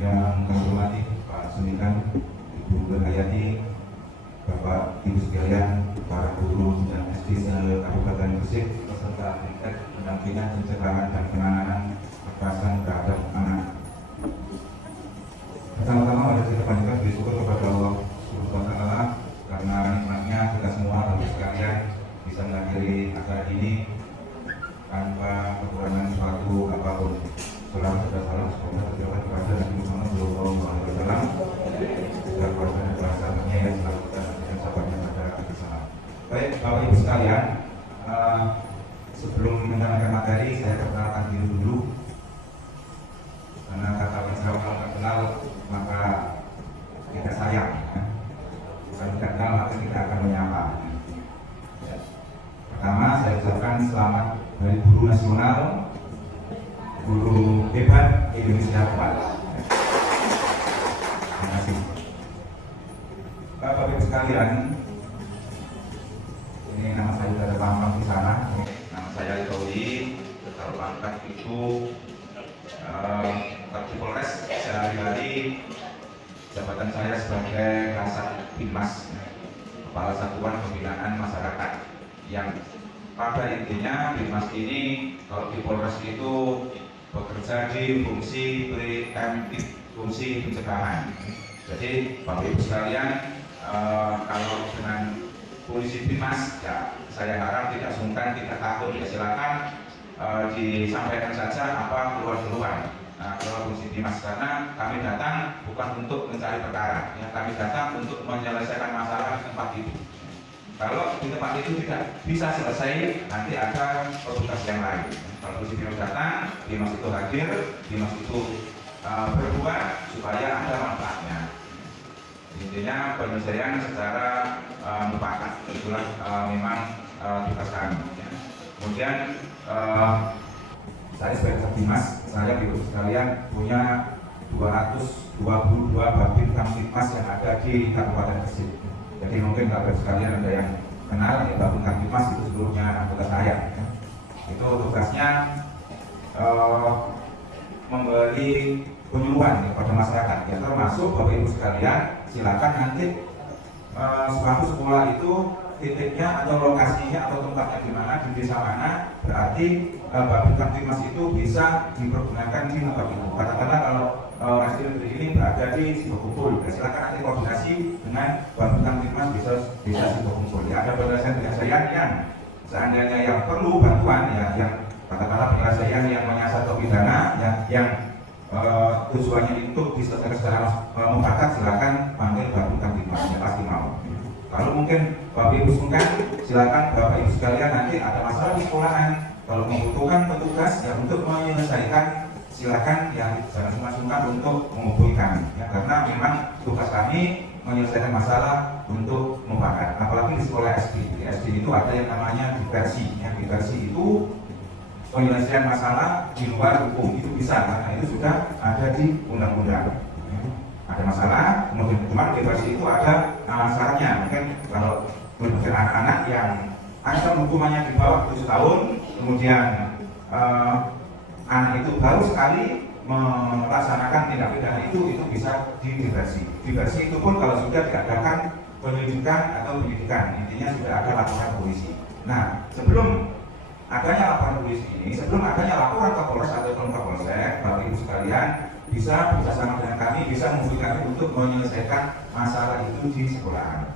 Yang kami hormati Pak Sumikan, Ibu Berhayati, Bapak Ibu sekalian, para guru dan SD Kabupaten Gresik, peserta Fintech pendampingan pencegahan dan penanganan kekerasan terhadap anak. Pertama-tama mari kita panjatkan bersyukur kepada Allah Subhanahu wa Ta'ala karena nikmatnya kita semua Bapak sekalian bisa menghadiri acara ini tanpa kekurangan suatu apapun. Salam serta salam semoga tercurah kepada Nabi Muhammad SAW, juga keluarga dan para sahabatnya yang selalu kita berikan sahabatnya pada akhir zaman. Baik, Bapak Ibu sekalian, sebelum menjalankan materi, saya perkenalkan diri dulu. Karena kata kalau tak kenal maka tidak sayang. Kalau tidak kenal maka kita akan menyapa. Pertama, saya ucapkan selamat Hari Guru Nasional, Guru hebat Indonesia kuat. Terima kasih. Bapak Ibu sekalian, ini nama saya sudah ada pangkat di sana. Nama saya Itowi, kalau pangkat itu Polres. Sehari-hari jabatan saya sebagai Kasat Binmas, Kepala Satuan Pembinaan Masyarakat, yang pada intinya Binmas ini kalau di Polres itu bekerja di fungsi preemptif, fungsi pencegahan. Jadi Bapak Ibu sekalian, kalau dengan polisi Binmas, ya saya harap tidak sungkan, tidak takut, ya silakan disampaikan saja apa keluhan-keluhan. Kalau fungsi Binmas, karena kami datang bukan untuk mencari perkara, ya kami datang untuk menyelesaikan masalah di tempat itu. Kalau di tempat itu tidak bisa selesai, nanti ada petugas yang lain. Kalau polisi Binmas datang, Binmas itu hadir, Binmas itu berbuat supaya ada manfaatnya. Intinya penyelesaian secara mufakat, itulah memang tugas kami. Ya. Kemudian saya sebagai Binmas, saya Ibu sekalian punya 222 babin Kamtibmas yang ada di Kabupaten Gresik. Jadi mungkin Bapak sekalian ada yang kenal, ya Babin Kamtibmas itu seluruhnya anggota saya. Ya. Itu tugasnya memberi penyuluhan kepada masyarakat, ya termasuk Bapak Ibu sekalian, silakan nanti suatu sekolah itu titiknya atau lokasinya atau tempatnya di mana, di desa mana, berarti Babin Kamtibmas itu bisa dipergunakan di tempat itu. Katakanlah kalau SD negeri ini berada di Sidokumpul, ya, silakan nanti koordinasi dengan Babin Kamtibmas bisa Sidokumpul. Ya, ada penyelesaian yang seandainya yang perlu bantuan, ya yang katakanlah penyelesaian yang menyasar pidana, yang tujuannya untuk diselesaikan secara mufakat, silakan panggil Babin Kamtibmas, ya pasti mau. Kalau mungkin Bapak Ibu sungkan, silakan Bapak Ibu sekalian nanti ada masalah di sekolahan, kalau membutuhkan petugas ya untuk menyelesaikan, silakan ya jangan sungkan untuk menghubungi kami, ya karena memang tugas kami menyelesaikan masalah untuk mufakat. Apalagi di sekolah SD, di SD itu ada yang namanya diversi, ya diversi itu penyelesaian masalah di luar hukum, itu bisa karena itu sudah ada di undang-undang. Ada masalah, kemudian cuma diversi itu ada syaratnya. Mungkin kalau berbicara anak-anak yang ancam hukumannya di bawah 7 tahun, kemudian anak itu baru sekali melaksanakan tindak pidana itu bisa diversi. Diversi itu pun kalau sudah diadakan penyelidikan atau penyidikan, intinya sudah ada laporan polisi. Nah, sebelum adanya laporan polisi ini, sebelum adanya laporan ke Polres atau ke Polsek, Bapak Ibu sekalian bisa bersama dengan kami, bisa menghubungi kami untuk menyelesaikan masalah itu di sekolahan.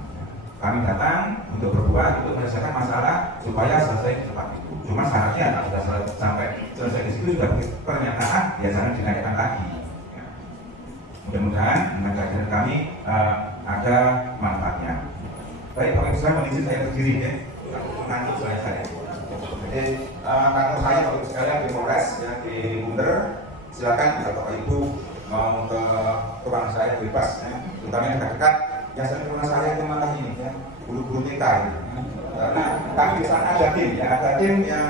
Kami datang untuk berbuat, untuk menyelesaikan masalah supaya selesai di tempat itu. Cuma syaratnya kalau sudah sampai selesai di situ sudah pernyataan, ya jangan dinaikkan lagi. Ya. Mudah-mudahan dengan kehadiran kami ada manfaatnya. Baik, Bapak Ibu sekalian, izin saya berdiri ya. Nanti saya. Jadi kantor saya Bapak Ibu sekalian di Polres, ya di Bunder. Silakan Bapak Ibu mau ke ruang saya bebas, ya. Terutama yang dekat, yang sering pernah saya itu malah ini, ya, guru-guru TK, ya. Karena kami di sana ada tim, ya, ada tim yang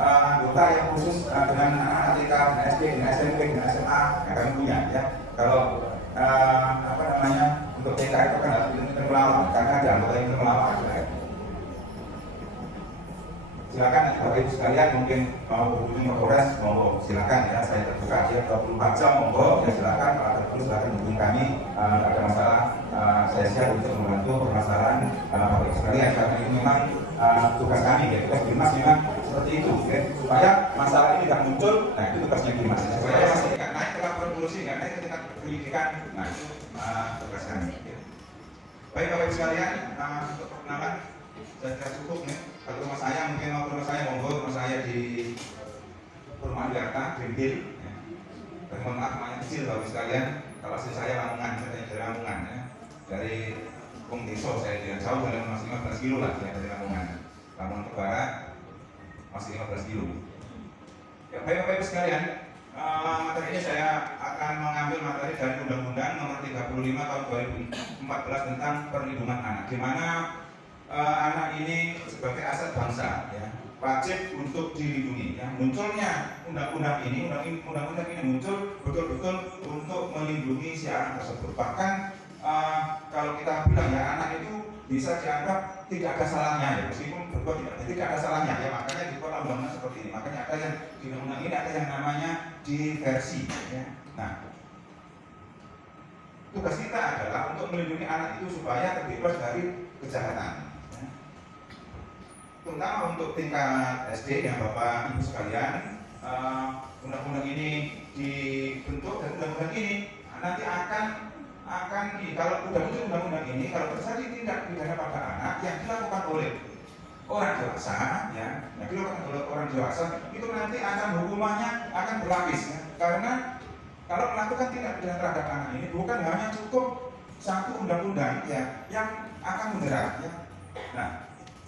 anggota yang khusus dengan anak-anak TK, dengan SD, dengan SMP, dengan SMA yang kami punya, ya. Kalau untuk TK itu kan harus kita melawan, karena ada anggota yang melawan. Silakan Bapak Ibu sekalian mungkin mau berkunjung ke Polres, monggo silakan ya, saya terbuka ya 24 jam monggo ya, silakan kalau ada perlu silakan hubungi kami, ada masalah saya siap untuk membantu permasalahan Bapak Ibu sekalian, karena ini memang tugas kami ya, tugas Dimas memang seperti itu ya, supaya masalah ini tidak muncul. Nah itu tugasnya Dimas, supaya masih tidak naik ke laporan polisi, nggak naik ke tingkat penyidikan. Nah itu tugas kami ya. Baik Bapak Ibu sekalian, untuk perkenalan saya kira cukup ya. Kalau rumah saya mungkin mau rumah saya monggo, rumah saya di Perumahan Jakarta, Green Hill ya. Dan mohon maaf namanya kecil Bapak Ibu sekalian, kalau asli saya Lamongan, saya dari Lamongan ya. Dari Pung Deso saya tidak jauh, dari masih 15 kilo lah ya, dari Lamongan. Lamongan ke barat masih 15 kilo. Ya, baik Bapak Ibu sekalian, materi ini saya akan mengambil materi dari Undang-Undang Nomor 35 Tahun 2014 tentang Perlindungan Anak, di mana anak ini sebagai aset bangsa ya, wajib untuk dilindungi ya. Munculnya undang-undang ini muncul betul-betul untuk melindungi si anak tersebut. Bahkan kalau kita bilang ya, anak itu bisa dianggap tidak ada salahnya ya, meskipun berbuat tidak ada salahnya ya, makanya dibuat undang-undang seperti ini. Makanya ada yang di undang-undang ini ada yang namanya diversi ya. Nah, tugas kita adalah untuk melindungi anak itu supaya terbebas dari kejahatan. Terutama untuk tingkat SD yang Bapak Ibu sekalian, undang-undang ini dibentuk, dan undang-undang ini nanti akan kalau sudah muncul undang-undang ini, kalau terjadi tindak pidana pada anak yang dilakukan oleh orang dewasa ya, yang dilakukan oleh orang dewasa itu nanti akan hukumannya akan berlapis ya. Karena kalau melakukan tindak pidana terhadap anak ini bukan hanya cukup satu undang-undang ya yang akan menjerat ya. Nah,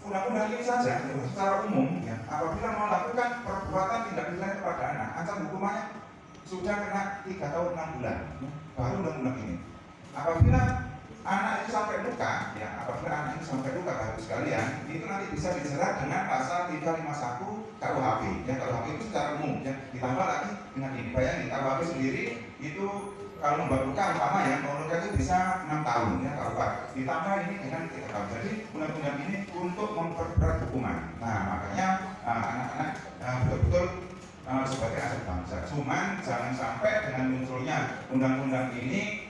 undang-undang ini saja secara umum ya, apabila melakukan perbuatan tindak pidana kepada anak, ancam hukumannya sudah kena 3 tahun 6 bulan ya, baru undang-undang ini. Apabila anak itu sampai luka ya, Bapak Ibu sekalian, itu nanti bisa dijerat dengan pasal 351 KUHP ya. KUHP itu secara umum ya, ditambah lagi dengan ini. Bayangin KUHP sendiri itu kalau membuat luka umpama ya, luka itu bisa 6 tahun ya KUHP. Ditambah ini dengan 3 tahun. Jadi undang-undang ini untuk memperberat hukuman. Nah, makanya anak-anak betul-betul sebagai aset bangsa. Cuman jangan sampai dengan munculnya undang-undang ini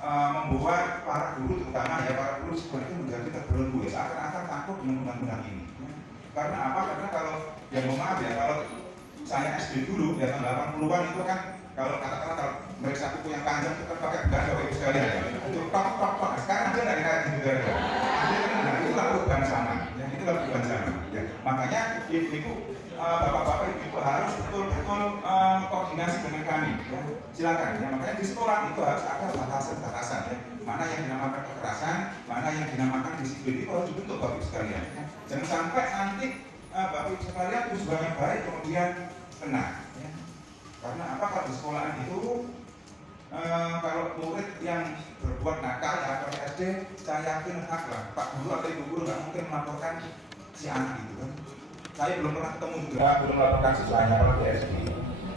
membuat para guru, terutama ya para guru sekolah itu menjadi terbelenggu ya, seakan-akan takut dengan undang-undang ini. Karena apa? Karena kalau ya mohon maaf ya, kalau saya SD dulu ya tahun 80-an itu kan kalau katakanlah kalau mereka buku yang panjang itu kan pakai bekas Bapak Ibu sekalian ya. Itu pak. Sekarang ada nggak kayak gitu kan? Nah, itu lakukan sama. Ya, itu lakukan sama. Ya. Makanya ibu bapak-bapak ibu harus betul-betul koordinasi dengan kami. Ya. Silakan. Ya. Makanya di sekolah itu harus ada batasan-batasan. Ya. Mana yang dinamakan kekerasan, mana yang dinamakan disiplin, itu harus dibentuk Bapak Ibu sekalian. Ya. Jangan sampai nanti Bapak Ibu sekalian tujuannya baik kemudian kena. Ya. Karena apa? Kalau di sekolahan itu kalau murid yang berbuat nakal ya pada SD, saya yakin hak lah Pak Guru atau Ibu Guru nggak mungkin melaporkan si anak itu kan. Saya belum pernah ketemu juga, belum melaporkan siswanya kalau di SD.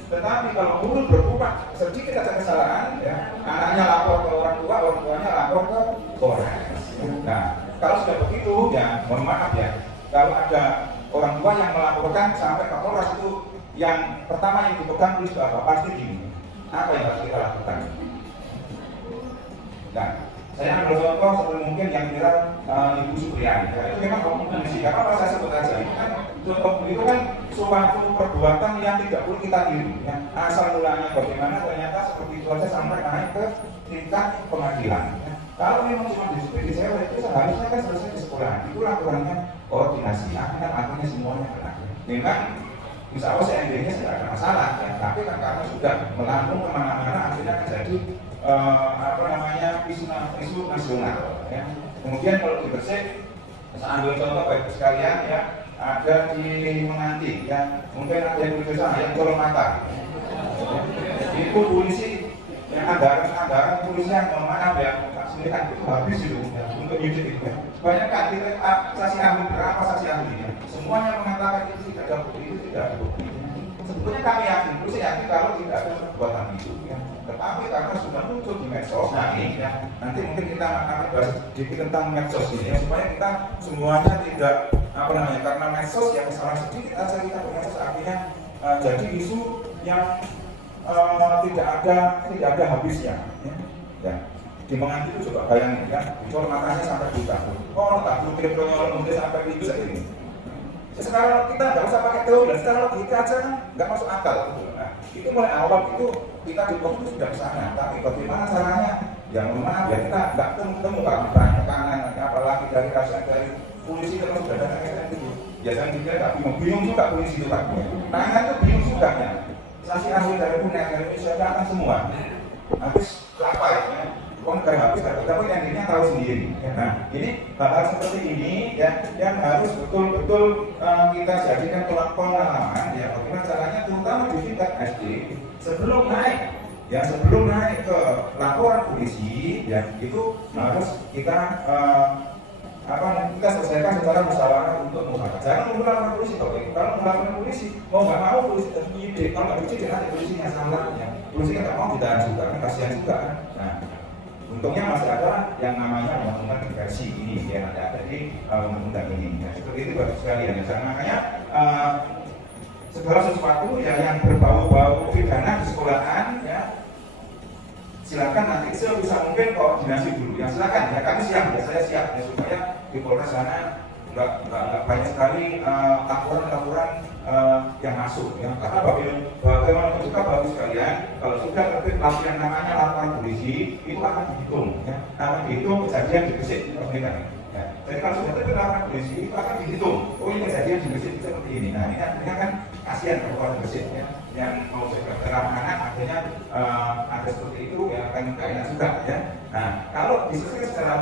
Tetapi kalau guru berbuat sedikit ada kesalahan, ya, anaknya lapor ke orang tuanya lapor ke Polres. Nah, kalau sudah begitu, ya mohon maaf ya, kalau ada orang tua yang melaporkan sampai ke Polres itu, yang pertama yang dipegang itu apa? Pasti gini. Apa yang harus kita lakukan? Nah, saya ambil contoh seperti mungkin yang viral Ibu Supriyani. Itu memang komunikasi. Apa saya sebut aja? Contoh itu kan suatu perbuatan yang tidak perlu kita tiru. Ya. Asal mulanya bagaimana ternyata seperti itu saja sampai naik ke tingkat pengadilan. Ya. Kalau memang cuma disiplin di sekolah itu seharusnya kan selesai di sekolah. Itu laporannya koordinasi. Akhirnya semuanya kena. Memang insya Allah seandainya tidak ada masalah. Ya. Tapi kan karena sudah melambung kemana-mana akhirnya terjadi isu nasional. Ya. Kemudian kalau di Gresik, saya ambil contoh baik sekalian ya, ada di Menganti, ya mungkin ada yang di desa yang Colong Mata. Itu polisi yang anggaran polisi yang mohon maaf ya, kan itu habis itu ya, untuk nyuci itu. Banyak kan kita saksi ahli berapa saksi ahlinya, semuanya mengatakan itu tidak ada bukti, itu tidak ada bukti. Sebetulnya kami yakin, polisi yakin kalau tidak ada perbuatan itu. Ya. Tetapi karena sudah muncul di medsos, nanti mungkin kita akan bahas sedikit tentang medsos ini, ya, supaya kita semuanya tidak karena medsos yang salah sedikit aja kita bermedsos akhirnya jadi isu yang tidak ada habisnya. Ya. Di menganti itu coba bayangin ya, bocor matanya sampai buta. Oh, tak blukir mungkin sampai itu ini. Sekarang kita nggak usah pakai teori, secara logika aja nggak masuk akal. Nah, itu mulai awal itu kita di itu sudah ke sana, tapi bagaimana caranya? Yang mana ya kita nggak ketemu tekanan, apalagi dari rasa dari polisi terus sudah ada itu. Biasanya dia tak bingung juga polisi itu tak. Nah itu bingung juga ya. Saksi ahli dari Punek dari Indonesia datang semua. Habis apa ya? Uang negara habis, tapi endingnya tahu sendiri. Nah, ini hal-hal seperti ini ya, yang harus betul-betul kita jadikan pengalaman ya, bagaimana caranya terutama di tingkat SD sebelum naik ke laporan polisi ya, itu harus kita kita selesaikan secara musyawarah untuk mufakat. Jangan nunggu laporan polisi, kalau laporan polisi mau nggak mau polisi terpenyidik, kalau nggak penyidik nanti polisinya salah ya, polisi nggak mau ditahan juga, kasihan juga. Nah, untungnya masih ada yang namanya undang-undang diversi ini yang ada di undang-undang ini. Ya, seperti itu bagus sekali ya. Jadi makanya segala sesuatu ya yang berbau-bau pidana di sekolahan ya, silakan nanti sebisa mungkin koordinasi dulu. Ya silakan ya, kami siap ya, saya siap ya supaya di Polres sana nggak banyak sekali laporan-laporan yang masuk ya, karena bagaimana juga bagus sekalian kalau sudah terbit yang namanya laporan polisi itu akan dihitung ya, akan dihitung kejadian di Gresik ya. Jadi kalau sudah terbit laporan polisi itu akan dihitung, oh ini kejadian di Gresik seperti ini. Nah ini kan kasihan kalau Gresik ya, yang mau segera anak akhirnya ada seperti itu ya, kan enak juga ya. Nah kalau diselesaikan secara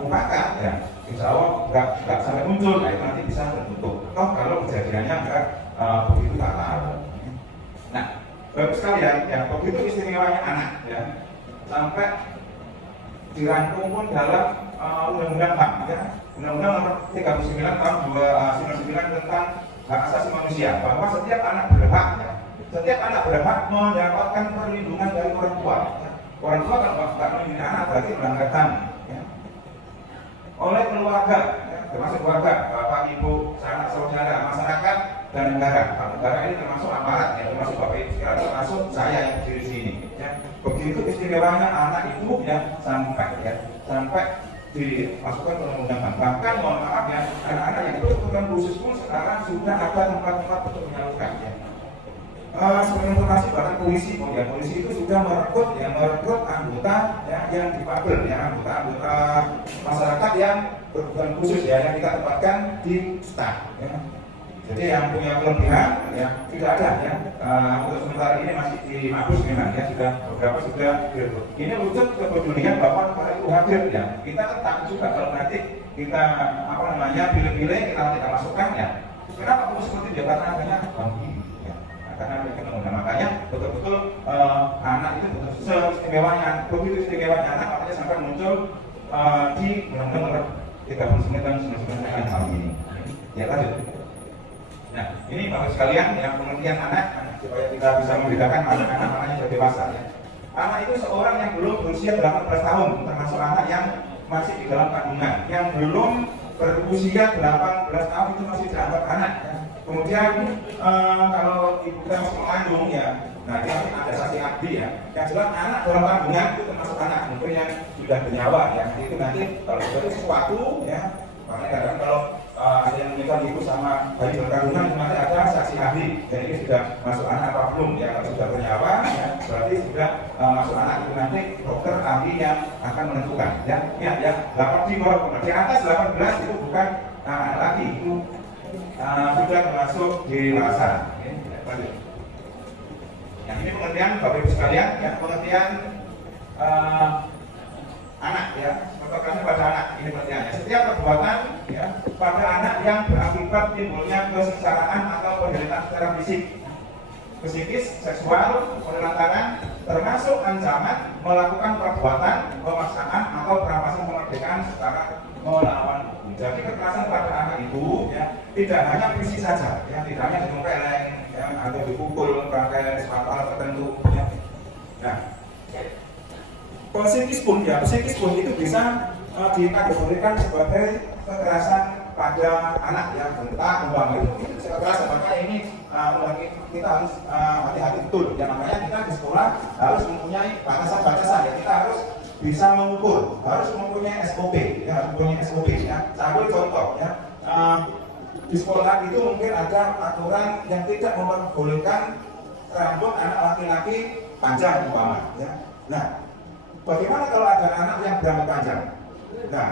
mufakat ya, insya Allah nggak sampai muncul, nah itu nanti bisa tertutup. Toh kalau kejadiannya nggak begitu fatal. Nah, bagus sekalian ya, begitu istimewanya anak ya, sampai dirangkum pun dalam undang-undang HAM ya, undang-undang nomor 39 tahun 2009 tentang hak asasi manusia, bahwa setiap anak berhak ya, setiap anak berhak mendapatkan perlindungan dari orang tua. Ya. Orang tua kalau nggak melindungi anak berarti melanggar HAM. Oleh keluarga, ya, termasuk keluarga, bapak, ibu, sanak saudara, masyarakat, dan negara. Negara ini termasuk aparat, ya, termasuk bapak ibu sekarang, termasuk saya yang di sini. Ya. Begitu istimewanya anak itu ya sampai dimasukkan ke undang-undang. Bahkan mohon maaf ya, anak-anak yang itu kebutuhan khusus pun sekarang sudah ada tempat-tempat untuk menyalurkan. Ya. Sebagai informasi bahkan polisi itu sudah merekrut anggota ya, yang difabel ya, anggota masyarakat yang berkebutuhan khusus ya, yang kita tempatkan di staf ya. Jadi yang punya kelebihan ya tidak ada ya, untuk sementara ini masih di Mabus memang ya, sudah beberapa sudah ini wujud kepedulian Bapak pada itu hadir ya. Kita kan takut juga kalau nanti kita pilih-pilih kita tidak masukkan ya. Kenapa khusus seperti dia, karena adanya bangki. Karena makanya betul-betul anak itu betul istimewanya, begitu istimewanya anak makanya sampai muncul di undang-undang nomor 39 tahun 1999 tahun ini. Ya lanjut. Nah ini bapak sekalian yang pengertian anak supaya kita bisa membedakan anak-anak mana yang sudah dewasa ya. Anak itu seorang yang belum berusia 18 tahun, termasuk anak yang masih di dalam kandungan, yang belum berusia 18 tahun itu masih dianggap anak ya. Kemudian kalau ibu kita masih mengandung ya, nah ini ada saksi ahli ya. Yang jelas anak dalam kandungan itu termasuk anak, mungkin yang sudah bernyawa ya. Itu nanti kalau seperti sesuatu ya, makanya kadang kalau ada yang menikah ibu sama bayi dalam kandungan, nanti ada saksi ahli. Dan ini sudah masuk anak apa belum ya? Kalau sudah bernyawa ya, berarti sudah masuk anak, itu nanti dokter ahli yang akan menentukan ya. Ya 8 di atas 18 itu bukan anak lagi, itu sudah termasuk dewasa. Yang ini pengertian Bapak Ibu sekalian, ya pengertian anak ya, pertokatan pada anak ini pengertiannya. Setiap perbuatan ya pada anak yang berakibat timbulnya kesengsaraan atau penderitaan secara fisik, psikis, seksual, penelantaran, termasuk ancaman melakukan perbuatan, pemaksaan atau perampasan kemerdekaan secara melawan hukum. Jadi kekerasan pada anak itu ya tidak hanya fisik saja, ya tidak hanya ditempeleng ya, atau dipukul pakai sepatu tertentu. Ya. Nah, psikis pun itu bisa dikategorikan sebagai kekerasan kepada anak yang bentak, umpama itu kekerasan. Maka ini kita harus hati-hati betul. Yang namanya kita di sekolah harus mempunyai batasan-batasan. Ya, kita harus bisa mengukur, harus mempunyai SOP, ya, harus mempunyai SOP. Ya. Saya ambil contoh, ya. Di sekolah itu mungkin ada aturan yang tidak memperbolehkan rambut anak laki-laki panjang umpama. Ya. Nah, bagaimana kalau ada anak yang berambut panjang? Nah,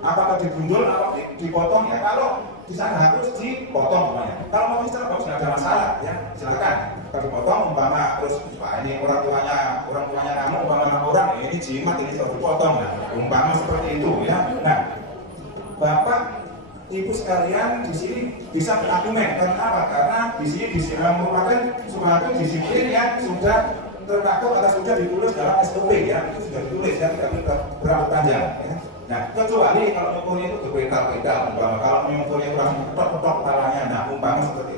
apakah digundul atau dipotong? Ya, kalau di sana harus dipotong umpamanya. Kalau mau secara bagus nggak ada masalah, ya silakan. Kalau dipotong umpama terus ini orang tuanya kamu umpama orang ini jimat ini harus dipotong, nah, umpama seperti itu, ya. Nah, Bapak Ibu sekalian di sini bisa berargumen karena apa? Karena di sini merupakan suatu disiplin yang sudah terpaku atau sudah ditulis dalam SOP, ya, itu sudah ditulis, ya, tidak berapa panjang, ya. Nah, kecuali kalau mengukurnya itu berpedal-pedal, kalau mengukurnya kurang petok-petok kepalanya, nah umpama seperti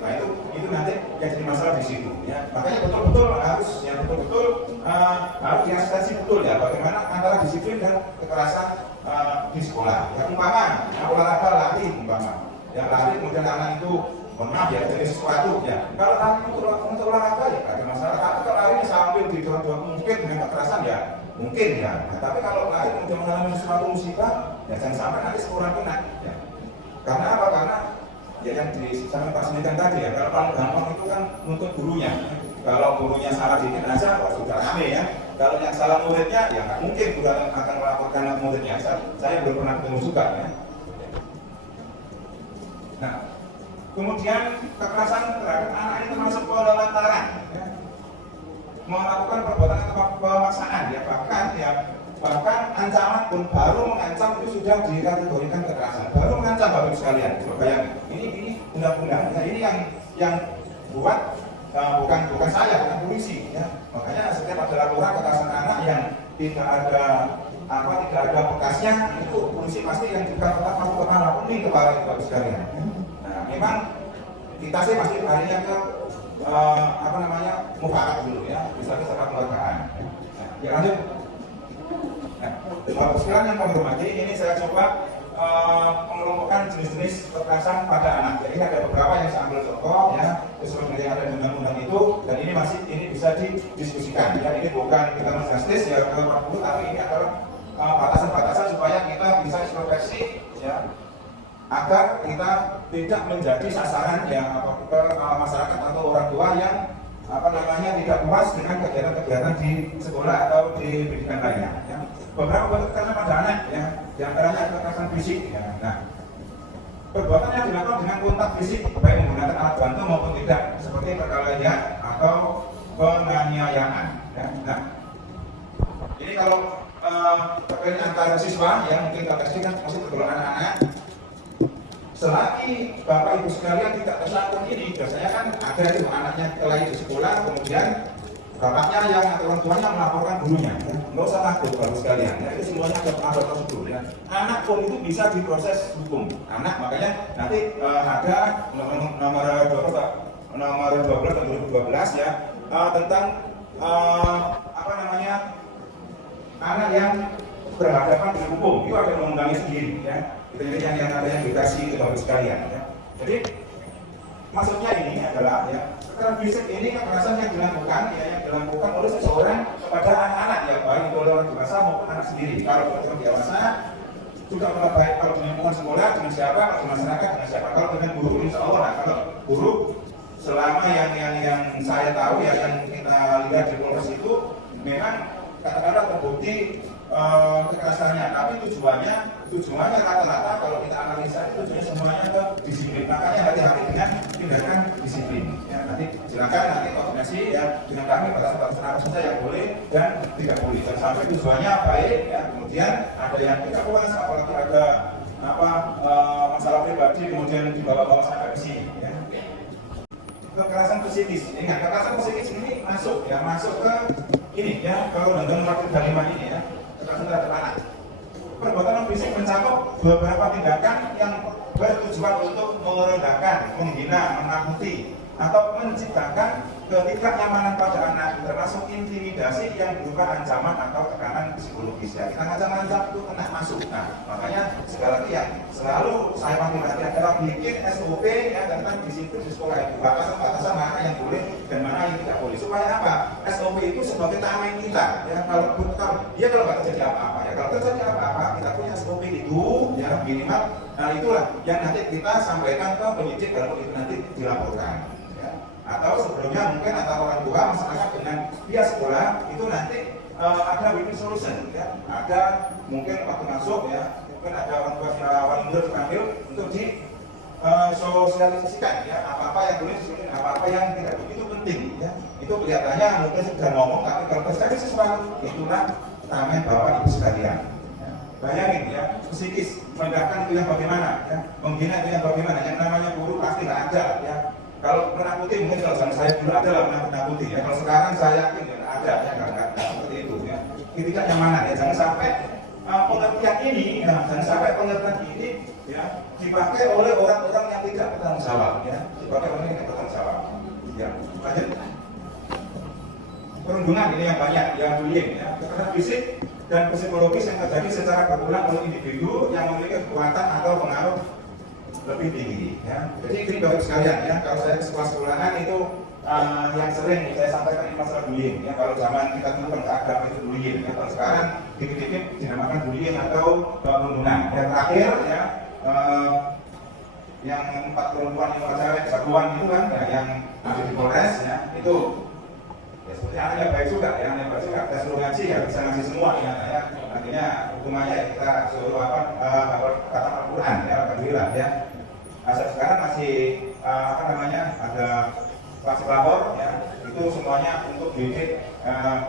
itu nanti yang jadi masalah di situ, ya. Makanya betul-betul harus harus diasesiasi betul, ya, bagaimana antara disiplin dan kekerasan di sekolah. Ya, umpama olahraga lari, umpama, ya lari kemudian anak itu mohon maaf ya jadi sesuatu, ya. Kalau lari untuk olahraga ya ada masalah. Tapi kalau lari sambil didorong mungkin dengan kekerasan ya mungkin, ya. Nah, tapi kalau lari kemudian mengalami suatu musibah ya jangan sampai nanti sekolah kena, ya. Karena apa? Karena ya yang disampaikan Pak Senitan tadi, ya, kalau paling gampang itu kan nuntut gurunya. Kalau gurunya salah dikit aja sudah rame, ya. Kalau yang salah muridnya ya nggak mungkin bukan akan melaporkan muridnya. Saya belum pernah ketemu juga, ya. Nah, kemudian kekerasan terhadap anak ini termasuk penelantaran, ya. Melakukan perbuatan atau pemaksaan, ya, bahkan ancaman pun baru mengancam itu sudah dikategorikan kekerasan. Baru mengancam Bapak Ibu sekalian. Coba bayangin. Ini undang-undang. Nah, ini yang buat bukan saya, bukan polisi, ya. Makanya setiap ada laporan kekerasan anak yang tidak ada bekasnya, itu polisi pasti yang juga tetap masuk kepala pening kepala Bapak Ibu sekalian. Nah, memang kita sih masih harinya ke mufakat dulu, ya, bisa secara keluargaan. Ya, lanjut. Nah, Bapak sekalian yang kami hormati, ini saya coba mengelompokkan jenis-jenis kekerasan pada anak. Jadi ada beberapa yang saya ambil contoh, ya, sesuai dengan yang ada di undang-undang itu, dan ini bisa didiskusikan, ya. Ini bukan kita menjustis ya ke 40, tapi ini adalah batasan-batasan supaya kita bisa introspeksi, ya, agar kita tidak menjadi sasaran yang masyarakat atau orang tua yang tidak puas dengan kegiatan-kegiatan di sekolah atau di pendidikan lainnya, ya. Beberapa bentuk kekerasan pada anak, ya, diantaranya kekerasan fisik, ya. Nah, perbuatan yang dilakukan dengan kontak fisik baik menggunakan alat bantu maupun tidak, seperti perkelahian atau penganiayaan, ya. Nah, ini kalau terkait antara siswa yang mungkin konteksnya kan masih tergolong anak-anak. Selagi Bapak Ibu sekalian tidak tersangkut ini, biasanya kan ada itu anaknya kelahi di sekolah, kemudian bapaknya yang atau orang tuanya melaporkan gurunya, ya. Nggak usah takut Bapak sekalian, ya, itu semuanya ada prosedur, ya. Anak pun itu bisa diproses hukum. Anak makanya nanti ada nomor 12 tahun 2012, ya, tentang anak yang berhadapan dengan hukum. Itu ada undang-undangnya sendiri, ya. Itu yang ada yang dikasih ke Bapak sekalian, ya. Jadi maksudnya ini adalah, ya, kekerasan fisik ini kekerasan yang dilakukan oleh seseorang kepada anak-anak, ya, baik itu oleh orang dewasa maupun anak sendiri. Kalau orang dewasa juga baik kalau di lingkungan sekolah dengan siapa, kalau di masyarakat dengan siapa. Kalau dengan guru insya Allah, nah, kalau guru selama yang saya tahu, ya, yang kita lihat di Polres itu memang katakanlah terbukti kekerasannya, tapi tujuannya rata-rata kalau kita analisa itu tujuannya semuanya ke disiplin. Makanya hati-hati dengan tindakan disiplin, ya. Nanti silakan koordinasi, ya, dengan kami batasan apa saja yang boleh dan tidak boleh. Dan sampai tujuannya baik, ya. Kemudian ada yang tidak puas, apalagi ada masalah pribadi kemudian dibawa-bawa sampai ke sini, ya. Kekerasan psikis, ingat kekerasan psikis ini masuk ke ini, ya, kalau undang-undang 45 ini, ya, kekerasan terhadap anak. Perbuatan fisik mencakup beberapa tindakan yang bertujuan untuk merendahkan, menghina, menakuti, atau menciptakan ketidaknyamanan pada anak termasuk intimidasi yang berupa ancaman atau tekanan psikologis ya. Kita ngancam-ngancam itu kena masuk. Nah, makanya sekali lagi ya, selalu saya mati-mati adalah bikin SOP ya tentang disiplin di sekolah itu, batasan-batasan mana yang boleh dan mana yang tidak boleh. Supaya apa? SOP itu sebagai tameng kita ya. Kalau dia kalau nggak terjadi apa-apa ya, kalau terjadi apa-apa kita punya SOP itu ya minimal. Nah itulah yang nanti kita sampaikan ke penyidik kalau itu nanti dilaporkan. Atau sebelumnya mungkin antara orang tua masyarakat dengan pihak sekolah itu nanti ada win-win solution ya, ada mungkin waktu masuk ya, mungkin ada orang tua wali murid dipanggil untuk di sosialisasikan ya, apa-apa yang boleh disuruh, apa-apa yang tidak begitu penting ya, itu kelihatannya mungkin sudah ngomong tapi kalau terjadi sesuatu itulah tameng bapak ibu sekalian. Bayangin ya, psikis merendahkan itu yang bagaimana ya, menghina itu yang bagaimana, yang namanya guru pasti nggak ada ya. Kalau menakuti mungkin kalau saya dulu ada lah menakuti ya. Kalau sekarang saya yakin tidak ada ya, nggak seperti itu ya. Ketika yang mana ya, jangan sampai pengertian ini, nah, jangan sampai pengertian ini ya dipakai oleh orang-orang yang tidak bertanggung jawab ya, dipakai oleh yang tidak bertanggung jawab. Ya, lanjut. Perundungan ini yang banyak, yang bullying ya, kekerasan fisik dan psikologis yang terjadi secara berulang oleh individu yang memiliki kekuatan atau pengaruh lebih tinggi ya. Jadi ini bapak sekalian ya, kalau saya ke sekolah-sekolahan itu yang sering saya sampaikan ini masalah bullying ya. Kalau zaman kita dulu kan agama itu bullying ya, kalau sekarang dikit-dikit dinamakan bullying atau perundungan. Yang terakhir ya, yang 4 perempuan yang cewek satuan itu kan ya, yang ada di Polres ya, itu ya seperti anaknya baik juga ya, anaknya baik juga. Kita suruh ngaji ya bisa ngasih semua ya, ya. Artinya hukumannya kita suruh kata Al-Quran ya, alhamdulillah ya. Sekarang masih ada pasti lapor ya, itu semuanya untuk didik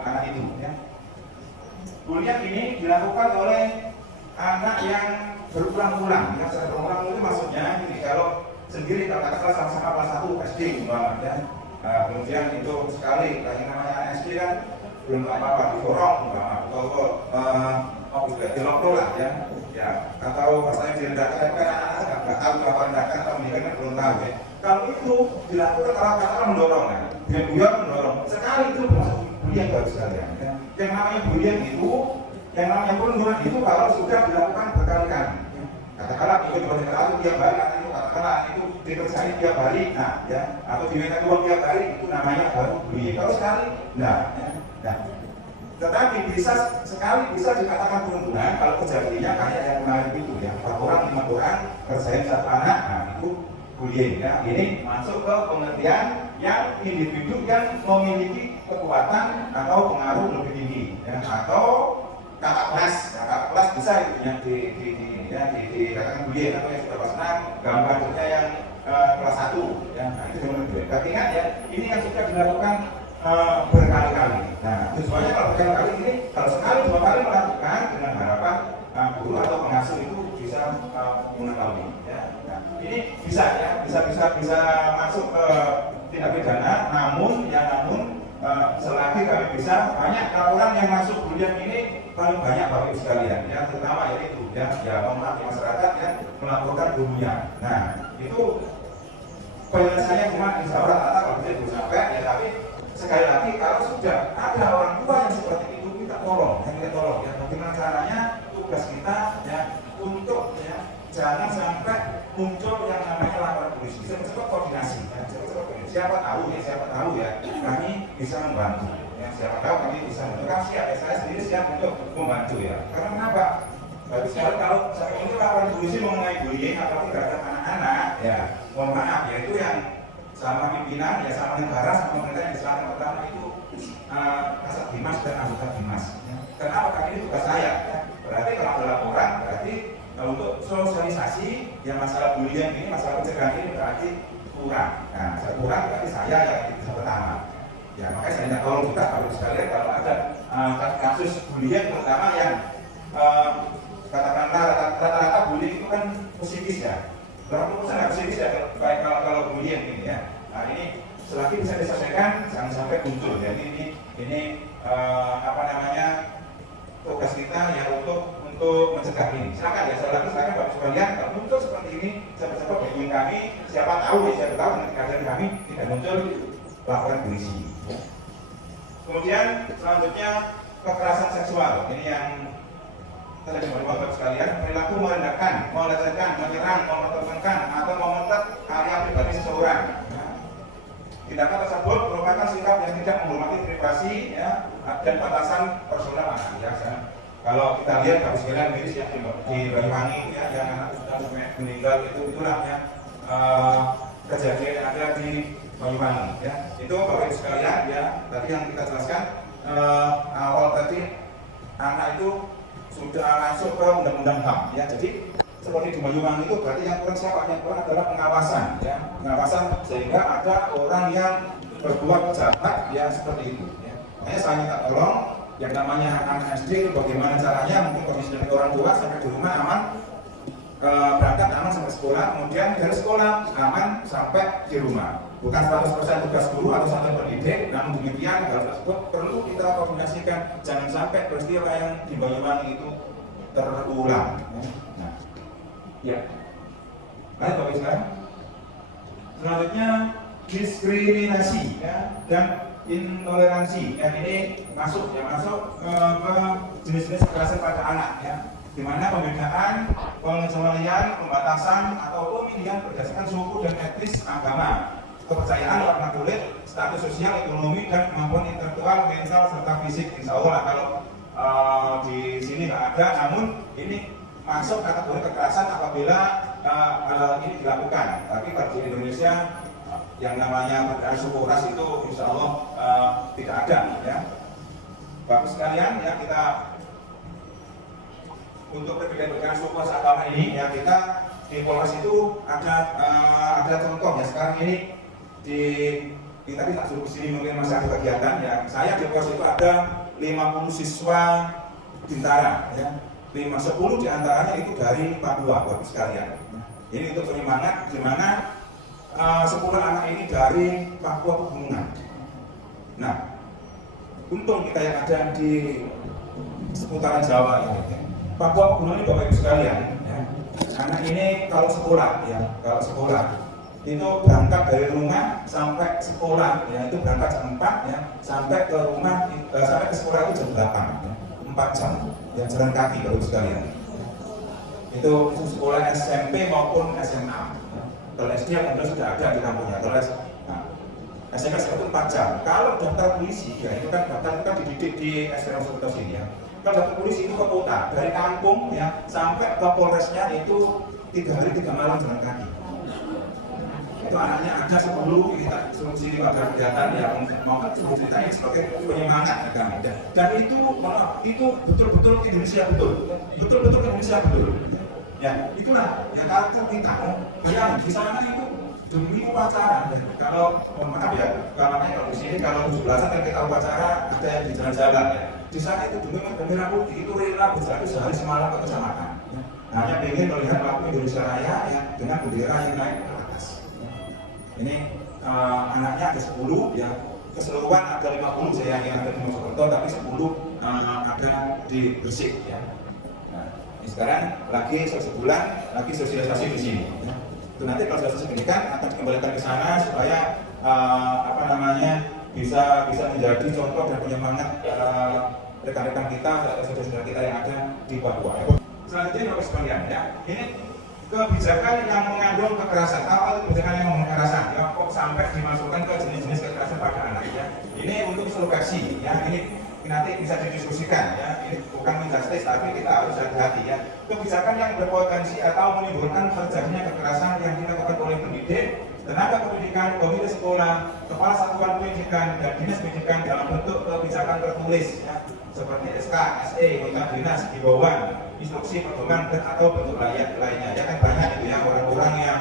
anak itu ya. Bullying ini dilakukan oleh anak yang berulang-ulang ya, secara berulang itu maksudnya ini kalau sendiri katakanlah sama-sama kelas 1 SD umpama ya. Kemudian itu sekali yang namanya anak SD kan belum apa-apa didorong umpama atau dilokro lah ya. Ya, atau pasalnya direndahkan kan anak-anak nggak tahu apa rendahkan atau meninggalkan belum tahu ya. Kalau itu dilakukan kalau katakan mendorong ya, dengan buyar mendorong sekali itu termasuk bullying baru sekalian ya. Yang namanya bullying itu, yang namanya perundungan itu kalau sudah dilakukan berkali-kali ya. Katakanlah itu berkali-kali tiap hari, itu katakanlah itu dikerjain tiap hari, nah ya, atau diminta uang tiap hari itu namanya baru bullying. Kalau sekali, nah ya, nah. Tetapi bisa sekali bisa dikatakan perundungan kalau kejadiannya kayak yang kemarin itu ya, 4 orang 5 orang kerjain satu anak, nah itu bullying ya. Ini masuk ke pengertian yang individu yang memiliki kekuatan atau pengaruh lebih tinggi ya, atau kakak kelas, bisa itu yang dikatakan bullying atau yang sudah kelas 6, gambarnya yang kelas 1 ya, nah itu bullying. Tapi ingat ya, ini yang sudah dilakukan berkali-kali. Nah, tujuannya kalau berkali-kali ini, kalau sekali 2 kali melakukan dengan harapan guru atau pengasuh itu bisa mengetahui. Ya. Nah, ini bisa ya, bisa masuk ke tindak pidana. Namun selagi kami bisa banyak orang yang masuk bullying ini paling banyak bapak ibu sekalian ya, terutama yaitu ya memenuhi masyarakat ya melaporkan gurunya. Nah, itu penyelesaiannya cuma insya Allah kalau bisa sampai ya, tapi sekali lagi kalau sudah ada orang tua yang seperti itu kita tolong ya, bagaimana caranya tugas kita ya untuk ya jangan sampai muncul yang namanya laporan polisi, cepat koordinasi ya, siapa tahu ya kami bisa membantu ya, siapa tahu kami bisa membantu, kami siap ya, saya sendiri siap untuk membantu ya, karena kenapa? Tapi sekali kalau saya ini laporan polisi mengenai bullying apalagi terhadap anak-anak ya, mohon maaf ya itu yang sama pimpinan ya, sama negara, sama pemerintah yang selatan pertama itu Kasat Dimas dan anggota Dimas ya. Kenapa? Karena ini tugas saya ya. Berarti kalau ada laporan berarti untuk sosialisasi yang masalah bullying ini, masalah pencegahan ini berarti kurang. Nah, saya kurang berarti saya yang bisa pertama ya, makanya saya minta tolong juga kalau sekalian kalau ada kasus bullying terutama yang katakanlah rata-rata bullying itu kan psikis ya, berapa persen nggak psikis ya, baik kalau bullying ini ya. Nah ini selagi bisa diselesaikan jangan sampai muncul ya, ini tugas kita ya untuk mencegah ini. Silakan ya, silakan Bapak sekalian kalau muncul seperti ini cepat-cepat hubungi kami, siapa tahu nanti kajian kami tidak muncul laporan polisi. Kemudian selanjutnya kekerasan seksual. Ini yang terjadi oleh Bapak sekalian, perilaku merendahkan, melecehkan, menyerang, mempertontonkan atau memetet area pribadi seseorang. Tindakan tersebut merupakan sikap yang tidak menghormati privasi ya, dan batasan personal anak. Ya, kalau kita lihat Bapak sekalian miris yang di Banyuwangi ya, yang anak sudah meninggal itulah ya kejadian yang ada di Banyuwangi ya. Itu Bapak Ibu sekalian ya, tadi yang kita jelaskan awal tadi anak itu sudah masuk ke undang-undang HAM ya. Jadi seperti di Banyuwangi itu berarti yang kurang siapa? Yang kurang adalah pengawasan ya. Pengawasan sehingga ada orang yang berbuat jahat ya seperti itu ya. Makanya saya minta tolong yang namanya anak SD bagaimana caranya mungkin kondisi dari orang tua sampai di rumah aman, berangkat aman sampai sekolah, kemudian dari sekolah aman sampai di rumah. Bukan 100% tugas guru atau satuan pendidik, namun demikian hal tersebut perlu kita koordinasikan. Jangan sampai peristiwa yang di Banyuwangi itu terulang. Nah, ya. Baik Bapak Ibu. Selanjutnya diskriminasi ya, dan intoleransi. Yang ini masuk ke jenis-jenis kekerasan pada anak ya. Di mana pembedaan, pengecualian, pembatasan atau pemilihan berdasarkan suku dan etnis, agama, kepercayaan, warna kulit, status sosial, ekonomi, dan kemampuan intelektual, mental, serta fisik. Insya Allah kalau di sini nggak ada, namun ini masuk kategori kekerasan apabila hal ini dilakukan. Tapi di Indonesia yang namanya suku ras itu insya Allah tidak ada ya. Bapak sekalian ya, kita untuk perbedaan suku ras agama ini ya, kita di Polres itu ada contoh ya. Sekarang ini di tadi tak suruh sini mungkin masih ada kegiatan ya. Saya di Polres itu ada 50 siswa bintara ya. 10 diantaranya itu dari Papua Bapak sekalian. Ini untuk penyemangat di mana 10 anak ini dari Papua Pegunungan. Nah, untung kita yang ada di seputaran Jawa ini. Papua Pegunungan ini Bapak Ibu sekalian, ya. Anak ini kalau sekolah itu berangkat dari rumah sampai sekolah, ya itu berangkat jam 4 ya, sampai ke rumah sampai ke sekolah itu jam 8 ya, 4 jam, ya jalan kaki Bapak Ibu sekalian. Itu sekolah SMP maupun SMA. Kalau SD yang sudah ada di kampungnya, kalau SMP itu 4 jam. Kalau daftar polisi, ya itu kan daftar itu kan dididik di SPM Universitas ini ya. Kalau daftar polisi itu ke kota, dari kampung ya sampai ke Polresnya itu 3 hari 3 malam jalan kaki. Itu anaknya ada 10, kita suruh sini pada kegiatan ya, mau suruh ceritain sebagai penyemangat agama. Dan itu betul-betul Indonesia betul-betul Indonesia betul. Ya, itulah yang karakter kita. Yang di sana itu demi upacara. Kalau maaf ya, kalau di sini kalau 17-an kan kita upacara ada yang di jalan-jalan ya. Di sana itu demi bendera putih itu rela berjalan sehari semalam ke kecamatan. Ya. Hanya ingin melihat lampu Indonesia Raya ya, dengan bendera yang naik ke atas. Ya. Ini anaknya ada 10 ya. Keseluruhan ada 50 saya yang ada di Mojokerto, tapi 10 ada di Gresik ya. Sekarang lagi sebulan lagi sosialisasi di sini. Ya. Itu nanti kalau sudah pendidikan akan dikembalikan ke sana supaya bisa menjadi contoh dan penyemangat rekan-rekan kita atau saudara-saudara kita yang ada di Papua. Selanjutnya Bapak sekalian ya, ini kebijakan yang mengandung kekerasan. Apa itu kebijakan yang mengandung kekerasan? Ya, kok sampai dimasukkan ke jenis-jenis kekerasan pada anak ya. Ini untuk surogasi ya. Ini nanti bisa didiskusikan ya, ini bukan menjustis tapi kita harus hati-hati ya. Kebijakan yang berpotensi atau menimbulkan terjadinya kekerasan yang dilakukan oleh pendidik, tenaga pendidikan, komite sekolah, kepala satuan pendidikan, dan dinas pendidikan dalam bentuk kebijakan tertulis ya, seperti SK, SE, nota dinas, himbauan, instruksi, pedoman, dan atau bentuk lainnya. Ya kan banyak itu ya orang-orang yang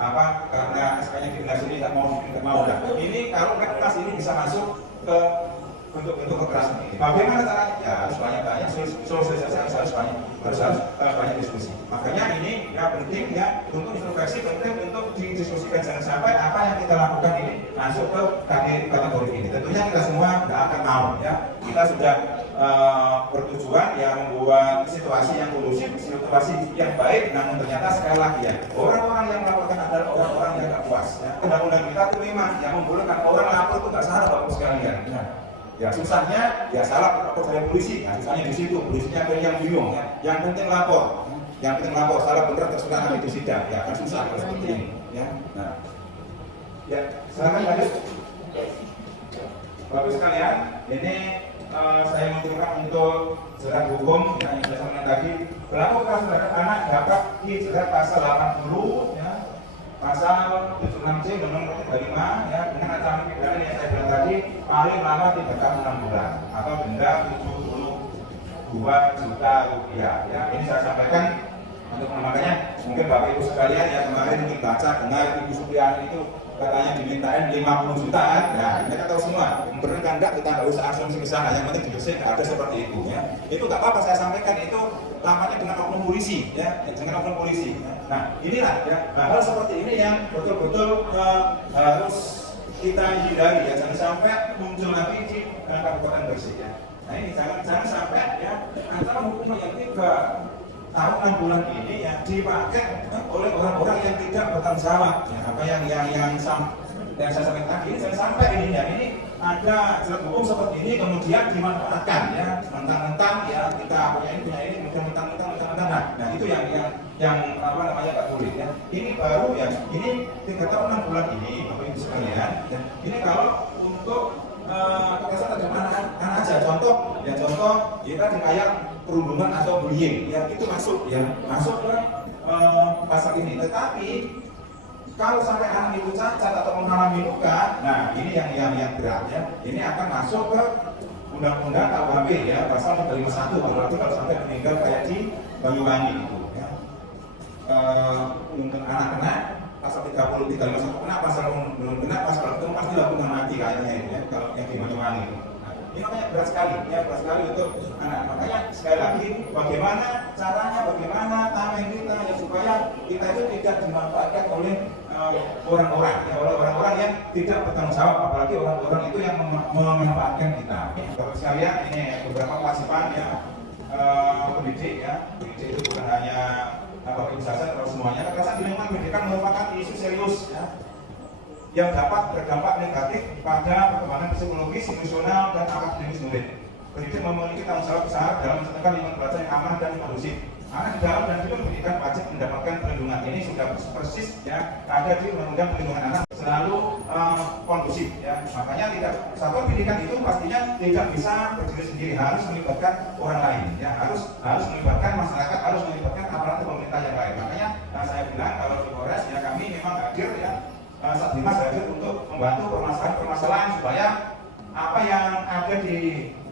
karena SK-nya di dinas ini nggak mau. Ini kalau kertas ini bisa masuk ke bentuk kekerasan ini. Bagaimana caranya? Ya harus banyak sosialisasi, harus banyak diskusi. Makanya ini ya penting ya untuk introspeksi, penting untuk didiskusikan. Jangan sampai apa yang kita lakukan ini masuk ke kategori ini. Tentunya kita semua tidak akan mau ya. Kita sudah bertujuan ya membuat situasi yang kondusif, situasi yang baik. Namun ternyata sekali lagi ya orang-orang yang melakukan adalah orang-orang yang tidak puas. Ya. Undang-undang kita itu memang yang membolehkan orang lapor itu tidak salah Bapak sekalian. Ya. Ya susahnya ya salah lapor dari polisi, nah, misalnya di situ polisinya yang bingung ya. Yang penting lapor, salah benar terserah nanti di sidang, ya kan susah kalau seperti ini. Ya, nah, ya silakan lanjut. Bapak sekalian, ini saya menunjukkan untuk jerat hukum yang saya sampaikan tadi. Pelaku kekerasan terhadap anak dapat dijerat pasal 80 ya, pasal 76C Undang-Undang 35 ya, dengan ancaman pidana yang saya bilang tadi paling lama 3 tahun 6 bulan atau denda 72 juta rupiah ya. Ini saya sampaikan untuk makanya mungkin Bapak Ibu sekalian ya, kemarin mungkin baca dengar Ibu Supriyani itu katanya dimintain 50 juta kan. Nah, mereka tahu semua. Benar kan enggak, kita enggak usah asumsi ke sana. Yang penting di dosen enggak ada seperti itu ya. Itu enggak apa-apa saya sampaikan, itu lamanya dengan oknum polisi ya, dengan oknum polisi. Nah, inilah ya hal seperti ini yang betul-betul harus kita hindari ya, jangan sampai muncul lagi di Kabupaten Gresik ya. Nah, ini jangan sampai ya antara hukuman yang 3 tahun 6 bulan ini ya dipakai oleh orang-orang yang tidak bertanggung jawab ya, apa yang saya sampaikan tadi ini jangan sampai ini ya, ini ada jerat hukum seperti ini kemudian dimanfaatkan ya, mentang-mentang ya kita punya ini kemudian mentang-mentang nah itu yang apa namanya Pak Kulit ya, ini baru ya, ini 3 tahun 6 bulan ini Bapak Ibu sekalian ya, ini kalau untuk kekerasan terhadap anak aja contoh kita kayak perundungan atau bullying ya, itu masuk ke pasal ini. Tetapi kalau sampai anak itu cacat atau mengalami luka, nah ini yang berat ya, ini akan masuk ke undang-undang KUHP ya, pasal 51 kalau sampai meninggal kayak di Banyuwangi itu ya. Untuk anak-anak pasal 30, 351 kena, pasal belum kena, pasal itu pasti lakukan mati kayaknya itu ya, kalau yang di Banyuwangi itu. Nah, ini makanya berat sekali untuk anak. Makanya sekali lagi, bagaimana caranya, bagaimana timing kita ya supaya kita itu tidak dimanfaatkan oleh orang-orang yang tidak bertanggung jawab, apalagi orang-orang itu yang memanfaatkan kita. Bapak sekalian, ini beberapa kewajiban ya pendidik ya. Pendidik itu bukan hanya Bapak Ibu saja, kalau semuanya. Kekerasan di lingkungan pendidikan merupakan isu serius ya, yang dapat berdampak negatif pada perkembangan psikologis, emosional, dan akademis murid. Pendidik memiliki tanggung jawab besar dalam menciptakan lingkungan belajar yang aman dan kondusif. Anak di dalam dan di luar pendidikan wajib mendapatkan perlindungan. Ini sudah persis ya ada di Undang-Undang Perlindungan Anak, selalu kondusif ya. Makanya satuan pendidikan itu pastinya tidak bisa berdiri sendiri, harus melibatkan orang lain ya, harus melibatkan masyarakat, harus melibatkan aparatur pemerintah yang lain. Makanya saya bilang kalau di Polres ya kami memang hadir ya, Satdimas hadir untuk membantu permasalahan supaya apa yang ada di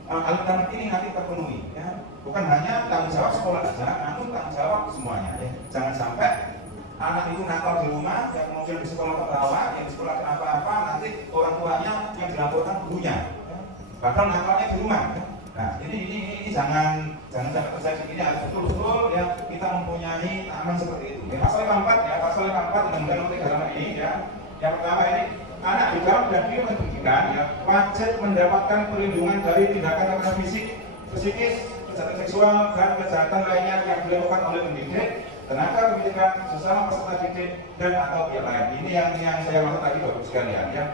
alunan ini nanti terpenuhi ya. Bukan hanya tanggung jawab sekolah saja, namun tanggung jawab semuanya ya. Jangan sampai anak itu nakal di rumah, yang kemudian di sekolah ketawa, yang di sekolah kenapa-apa, nanti orang tuanya yang dilaporkan gurunya ya. Padahal nakalnya di rumah ya. Nah ini jangan sampai terjadi. Ini harus betul-betul ya kita mempunyai tangan seperti itu ya. Pasal 54 ya, pasal 54 Undang-Undang 3 ini ya. Yang pertama ini, anak di dalam dan di luar pendidikan ya wajib mendapatkan perlindungan dari tindakan kekerasan fisik, psikis, kejahatan seksual, dan kejahatan lainnya yang dilakukan oleh pendidik, tenaga pendidikan, sesama peserta didik, dan atau pihak lain. Ini yang saya maksud tadi Bapak sekalian ya.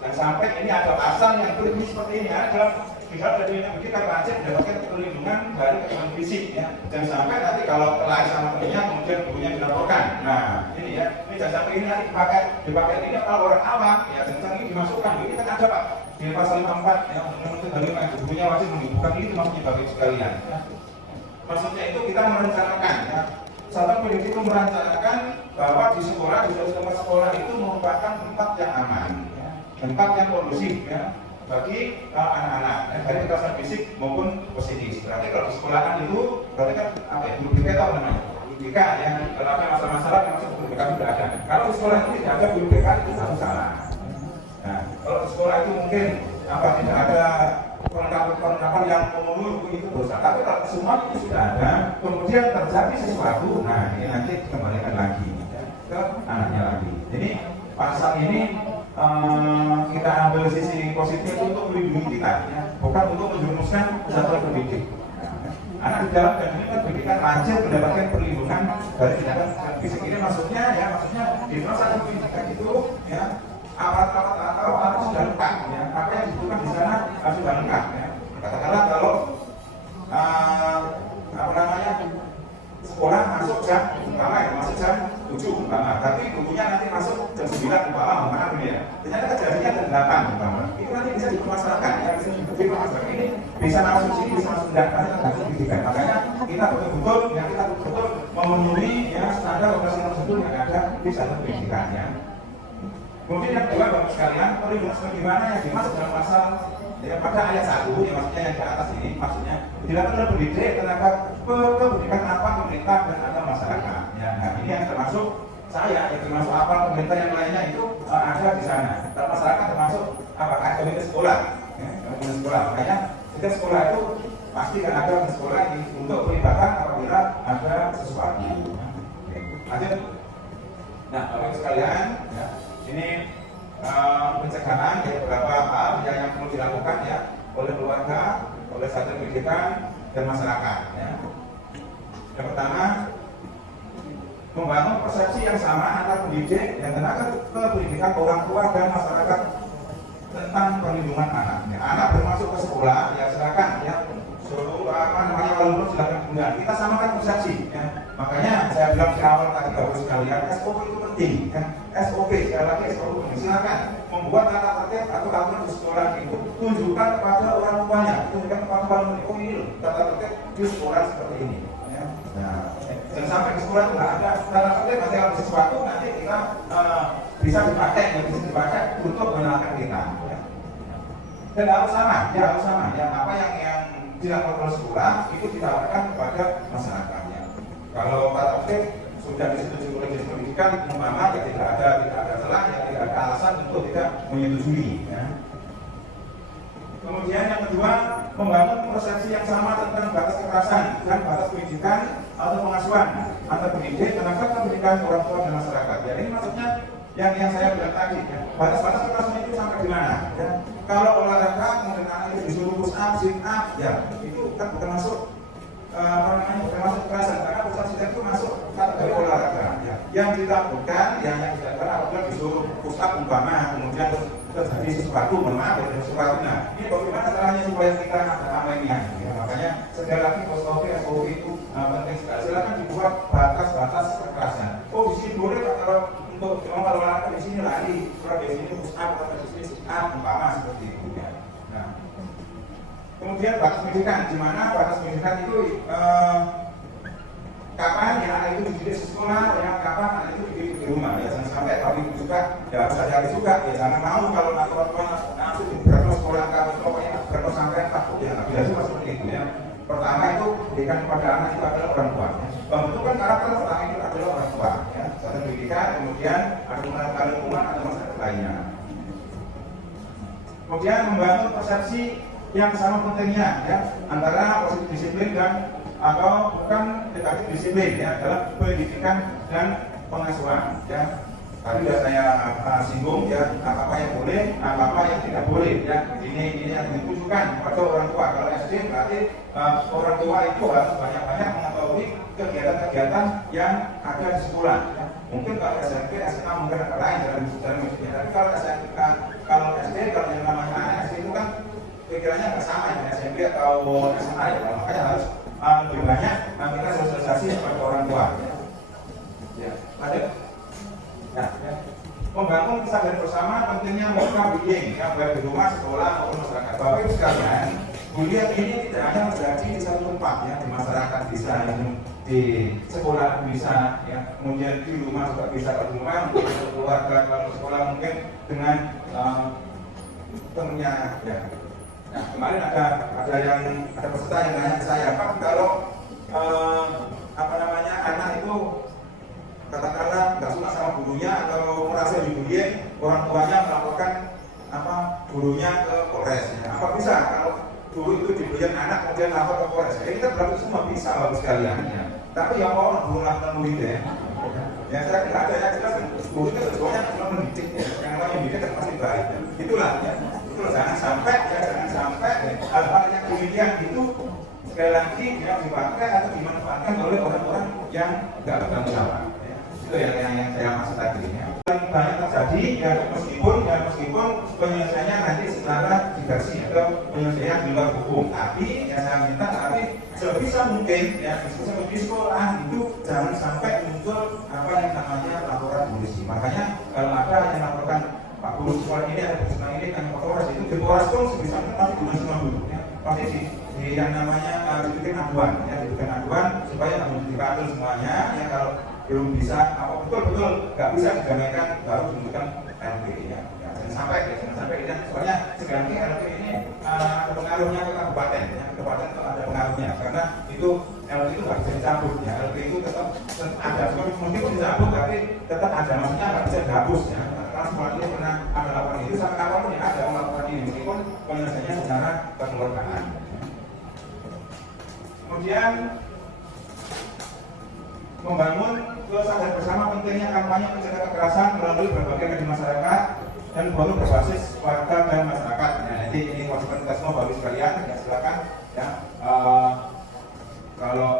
Dan sampai ini ada pasal yang berbunyi seperti ini, ada pihak dari pendidikan wajib mendapatkan perlindungan dari kekerasan fisik ya. Jangan sampai nanti kalau kelahi sama temannya kemudian gurunya dilaporkan. Nah ini ya, ini jangan sampai ini nanti dipakai ini kalau orang awam ya, jangan ini dimasukkan. Ini kan ada Pak di pasal 54 yang Undang-Undang gurunya wajib bukan itu maksudnya Bapak sekalian ya. Maksudnya itu kita merencanakan ya, satuan pendidik itu merencanakan bahwa di sekolah, di tempat sekolah itu merupakan tempat yang aman ya, tempat yang kondusif ya bagi anak-anak ya, dari kekerasan fisik maupun psikis. Berarti kalau di sekolahan itu berarti kan apa ya, guru BK tahu namanya guru BK ya, kalau ada masalah-masalah yang masuk guru BK sudah ada. Kalau di sekolah itu tidak ada guru BK itu satu salah. Nah, kalau di sekolah itu mungkin tidak ada perlengkapan yang memenuhi itu dosa. Tapi kalau semua itu sudah ada, kemudian terjadi sesuatu, nah ini nanti dikembalikan lagi ya, ke anaknya lagi. Jadi pasal ini kita ambil sisi positif untuk melindungi kita, ya, bukan untuk menjerumuskan kesatuan pendidik. Anak di dalam dan ini kan pendidikan wajib mendapatkan perlindungan dari tindakan fisik. Ini maksudnya di masa pendidikan itu ya aparat sudah lengkap ya, apa yang dibutuhkan di sana sudah lengkap ya. Katakanlah kalau apa namanya sekolah masuk jam masuk jam 7 tapi bukunya nanti masuk jam 9 mana ya. Ternyata kejadiannya jam 8 itu nanti bisa dipermasalahkan ya, bisa dipermasalahkan ini bisa masuk sini bisa masuk tidak karena tergantung pendidikan. Makanya kita betul-betul memenuhi ya standar operasi tersebut yang ada di satu pendidikan ya. Kemudian yang kedua Bapak sekalian, perlindungan sebagaimana yang dimaksud dalam pasal ya, pada ayat 1 ya, maksudnya yang di atas ini maksudnya dilakukan oleh pendidik terhadap pendidikan apa pemerintah dan atau masyarakat ya. Nah ini yang termasuk saya yang termasuk apa pemerintah yang lainnya itu ada di sana. Dan masyarakat termasuk apakah komite sekolah ya, komite sekolah. Makanya setiap sekolah itu pasti kan ada sekolah untuk pelibatan apabila ada sesuatu ya. Lanjut. Nah Bapak sekalian ya, ini pencegahan ya, beberapa hal yang perlu dilakukan ya oleh keluarga, oleh satuan pendidikan dan masyarakat ya. Yang pertama, membangun persepsi yang sama antara pendidik dan tenaga kependidikan orang tua dan masyarakat tentang perlindungan anak. Ya, anak bermasuk ke sekolah ya silakan ya. Kalau silakan kemudian kita samakan persepsi ya. Makanya saya bilang di awal tadi Bapak sekalian, SOP itu penting kan. SOP sekali lagi SOP silakan membuat tata tertib atau aturan di sekolah itu tunjukkan kepada orang tuanya, tunjukkan kepada orang tua oh ini tata tertib di sekolah seperti ini ya. Nah, dan sampai di sekolah itu nggak ada tata tertib, nanti kalau sesuatu nanti kita bisa dipakai untuk mengenalkan kita ya. Dan harus sama ya apa yang dilakukan oleh sekolah itu ditawarkan kepada masyarakatnya. Kalau tata tertib sudah disetujui oleh dinas pendidikan, umpama ya tidak ada celah, ya tidak ada alasan untuk tidak menyetujui. Ya. Kemudian yang kedua, membangun persepsi yang sama tentang batas kekerasan dan batas pendidikan atau pengasuhan antar pendidik, tenaga pendidikan, orang tua dan masyarakat. Ya ini maksudnya yang saya bilang tadi, ya. Batas-batas kekerasan itu sampai di mana? Ya. Kalau olahraga kemudian anak itu disuruh push up, sit up, ya itu kan bukan masuk termasuk kekerasan karena pusat sidang itu masuk kategori olahraga ya. Yang dilakukan yang dilakukan apabila disuruh push up umpama kemudian terjadi sesuatu sesuatu nah ini bagaimana caranya supaya kita ada amannya ya. Makanya sekali lagi SOP itu penting sekali. Silakan dibuat batas-batas kekerasan. Oh di sini boleh kalau untuk kalau olahraga di sini lari, kalau di sini push up atau di sini sit up umpama seperti itu ya. Nah kemudian batas pendidikan, di mana batas pendidikan itu kapan ya anak itu dididik di sekolah, ya kapan anak itu dididik di rumah. Ya jangan sampai tapi juga ya harus hati-hati juga. Ya jangan mau kalau teman-teman langsung berapa sekolah kalau pokoknya berapa sampai takut ya nggak bisa juga seperti itu ya. Pertama itu pendidikan kepada anak itu adalah orang tua. Pembentukan karakter pertama itu adalah orang tua. Ya satu pendidikan, kemudian ada lingkungan atau masyarakat lainnya. Kemudian membangun persepsi yang sama pentingnya ya antara positif disiplin dan atau bukan negatif disiplin ya dalam pendidikan dan pengasuhan ya. Tadi sudah saya singgung ya apa yang boleh, apa yang tidak boleh ya. Ini yang ditujukan kepada orang tua. Kalau SD berarti orang tua itu harus banyak-banyak mengetahui kegiatan-kegiatan yang ada di sekolah. Ya. Mungkin kalau SMP, SMA mungkin ada lain dalam media. Tapi kalau SD, kalau yang namanya anak SD itu kan pikirannya nggak sama ya SMP atau SMA ya. Makanya harus lebih banyak kita sosialisasi kepada orang tua. Ya, lanjut. Ya. Membangun kesadaran bersama pentingnya mereka bullying ya baik di rumah, sekolah maupun masyarakat. Bapak Ibu sekalian, bullying ini tidak hanya terjadi di satu tempat ya di masyarakat bisa, di sekolah bisa ya, kemudian di rumah juga bisa, di rumah mungkin keluarga, kalau sekolah mungkin dengan temennya ya. Nah, kemarin ada peserta yang nanya ke saya, Pak, kalau anak itu katakanlah nggak suka sama gurunya atau merasa dibully, orang tuanya melaporkan gurunya ke Polres. Ya. Apa bisa kalau guru itu dibully anak kemudian lapor ke Polres? Ya, kita berlaku semua bisa Bapak sekalian. Ya. Tapi yang mau guru lakukan murid ya. Ya saya tidak ada yang jelas guru itu sebenarnya cuma mendidik ya. Yang namanya mendidik kan pasti baik. Ya. Itulah ya. Jangan sampai hal-hal yang demikian itu sekali lagi ya dipakai atau dimanfaatkan oleh orang-orang yang tidak bertanggung jawab. Ya. Itu yang saya maksud tadi. Ya. banyak terjadi ya meskipun penyelesaiannya nanti secara diversi atau penyelesaian di luar hukum, tapi ya saya minta sebisa mungkin ya di sekolah itu jangan sampai muncul apa yang namanya laporan polisi. Makanya kalau ada yang laporkan Pak Guru sekolah ini ada sekolah ini kan Pak Polres itu di Polres pun sebisa mungkin pasti dimasukkan dulu ya, pasti di yang namanya dibikin aduan ya, dibikin aduan supaya diatur semuanya ya. Kalau belum bisa apa betul-betul nggak bisa dijalankan baru menunjukkan LP ya. Jangan sampai ini soalnya sekarang LP ini ada pengaruhnya ke kabupaten ya, kabupaten itu ada pengaruhnya karena itu LP itu nggak bisa dicabut ya, LP itu tetap ada meskipun dicabut tapi tetap ada, maksudnya nggak bisa dihapus ya. Karena semua ini pernah ada laporan itu sampai kapan ya ada laporan ini meskipun penyelesaiannya secara kekeluargaan. Kemudian membangun kesadaran bersama pentingnya kampanye mencegah kekerasan melalui berbagai media masyarakat dan forum berbasis warga dan masyarakat. Nah, nanti ini kewajiban kita semua bagus sekalian ya, silakan ya. Kalau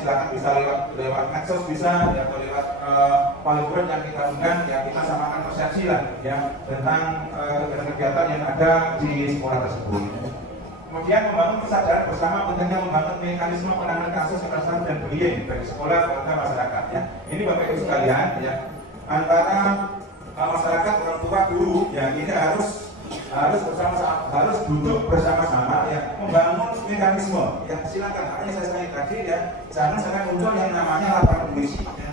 silakan bisa lewat medsos bisa ya, atau lewat palingkuran yang kita undang ya, kita samakan persepsi lah ya tentang kegiatan yang ada di sekolah tersebut. Kemudian membangun kesadaran bersama pentingnya membangun mekanisme penanganan kasus kekerasan dan bullying bagi sekolah, keluarga, masyarakat ya. Ini Bapak Ibu sekalian ya, antara masyarakat, orang tua, guru ya, ini harus bersama-sama, harus duduk bersama-sama ya, membangun mekanisme ya. Silakan, makanya saya sampaikan tadi ya, jangan sampai muncul yang namanya laporan polisi ya.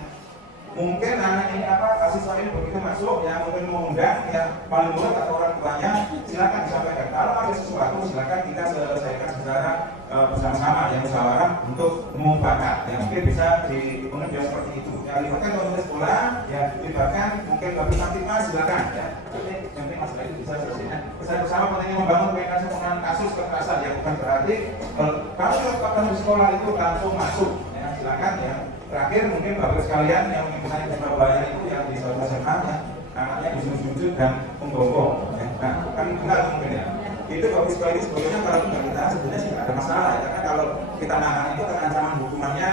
Mungkin anak ini siswa ini begitu masuk ya, mungkin mengundang ya paling murid atau orang tuanya, silakan disampaikan. Kalau ada sesuatu silakan kita selesaikan secara bersama-sama yang musyawarah untuk mengungkapkan ya, mungkin bisa dipengaruhi seperti itu ya, libatkan komunitas sekolah ya, libatkan mungkin bagi mas silakan ya, yang penting masalah itu bisa selesaikan bersama. Pentingnya membangun mekanisme penanganan kasus kekerasan ya, bukan berarti kalau di sekolah itu langsung masuk ya, silakan ya. Terakhir mungkin Bapak sekalian yang misalnya di Surabaya itu yang di suatu SMA ya, anaknya disujud dan menggonggong ya. Nah, kan enggak mungkin ya. Itu Bapak sekalian sebetulnya kalau kita sebenarnya sih ada masalah ya, karena kalau kita nahan itu kan ancaman hukumannya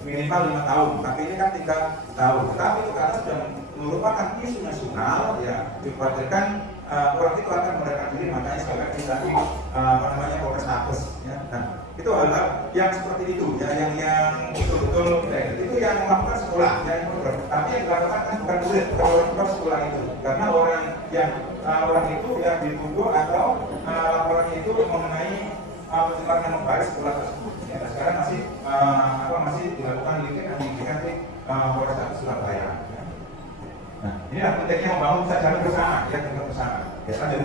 minimal 5 tahun, tapi ini kan 3 tahun. Tetapi itu karena sudah merupakan isu nasional ya, dikhawatirkan orang itu akan melarikan diri, makanya sekali lagi tadi Polres Mabes ya. Nah, itu adalah yang seperti itu ya, yang betul-betul ya, itu yang melakukan sekolah ya, tapi yang dilakukan kan bukan murid, bukan sekolah itu, karena orang itu yang dituduh atau laporan itu mengenai pencemaran nama baik sekolah tersebut ya. Nah, sekarang masih dilakukan penyidikan di Polres Surabaya ya. Nah, inilah pentingnya membangun kesadaran bersama ya, tinggal bersama ya, lanjut.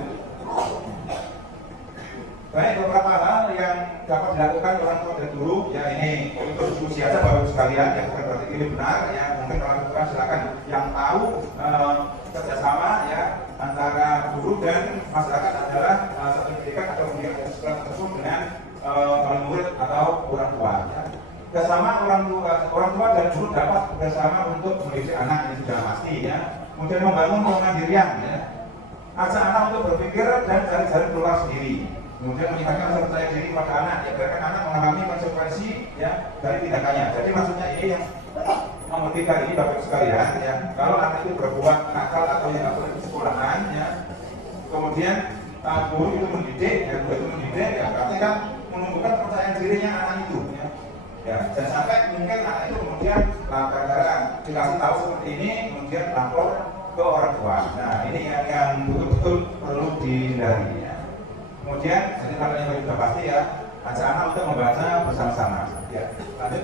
Baik, beberapa hal yang dapat dilakukan orang tua dan guru ya, ini untuk diskusi aja Bapak sekalian ya, bukan berarti ini benar ya, mungkin orang tua silakan yang tahu kerjasama ya antara guru dan masyarakat adalah satu pendidikan atau pendidikan sekolah tersebut dengan murid atau orang tua ya. Bersama orang tua dan guru dapat bersama untuk mendidik anak, ini sudah pasti ya. Kemudian membangun kemandirian ya, ajak anak untuk berpikir dan cari-cari keluar sendiri. Kemudian meningkatkan rasa percaya diri pada anak ya, biarkan anak mengalami konsekuensi ya dari tindakannya. Jadi maksudnya ini yang nomor 3 ini Bapak sekalian ya, kalau anak itu berbuat nakal atau yang nggak boleh di sekolahan ya, kemudian guru itu mendidik ya, berarti kan menumbuhkan kepercayaan dirinya anak itu ya, dan sampai mungkin anak itu kemudian gara-gara dikasih tahu seperti ini kemudian lapor ke orang tua. Nah, ini yang betul-betul perlu dihindari ya. Kemudian, jadi kalau yang sudah pasti ya, ajak anak untuk membaca bersama-sama ya. Lanjut.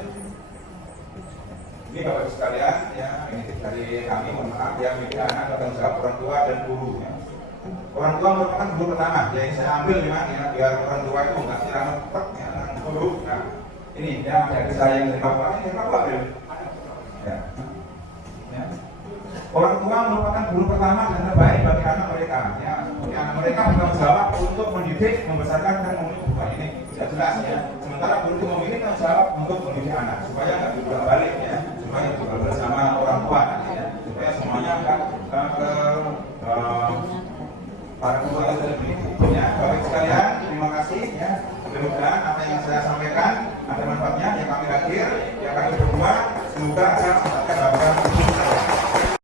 Ini Bapak sekalian ya, ini dari kami, mohon maaf ya, milik anak tanggung jawab orang tua dan guru ya. Orang tua merupakan guru pertama ya, ini saya ambil memang ya, biar orang tua itu nggak siraman ya, guru. Nah, ini ya, dari saya yang dari Bapak ini Bapak ya. Ya. Orang tua merupakan guru pertama dan terbaik bagi anak mereka ya. Anak mereka bertanggung jawab untuk mendidik, membesarkan dan memilih. Ini sudah jelas ya. Sementara guru itu memilih tanggung jawab untuk mendidik anak supaya nggak dibolak balik ya, supaya juga bersama